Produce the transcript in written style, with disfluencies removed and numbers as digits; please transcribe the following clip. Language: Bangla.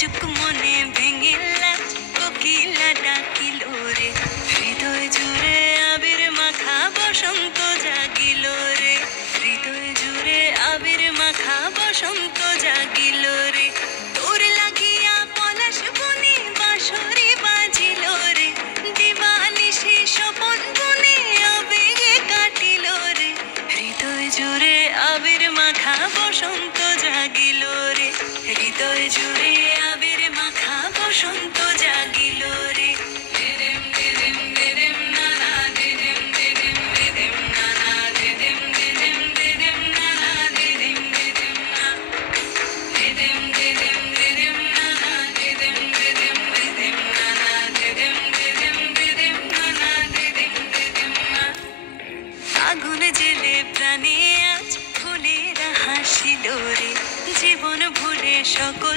লাজুক মনে ভেঙে লাজ কোকিলা ডাকিল রে, হৃদয় জুড়ে আবির মাখা বসন্ত জাগিল রে, হৃদয় জুড়ে আবির মাখা বসন্ত জাগিল রে। তোর লাগিয়া পলাশ বনে বাঁশরি বাজিল রে, দিবানিশি স্বপন বনে আবেগে কাটিল রে, হৃদয় জুড়ে আবির মাখা বসন্ত জাগিল রে, হৃদয় জুড়ে আবির মাখা বসন্ত জাগিল রে। দিদিম দিদিম দিদিম নানা দিদিম দিদিম দিদিম নানা দিদিম দিদিম দিদিম নানা দিদিম দিদিম না, দিদিম দিদিম দিদিম নানা দিদিম দিদিম দিদিম নানা দিদিম দিদিম দিদিম নানা দিদিম দিদিম না। আগুন জেলে প্রাণে আজ ফুলেরা হাসিল রে, জীবন ভুলে সকল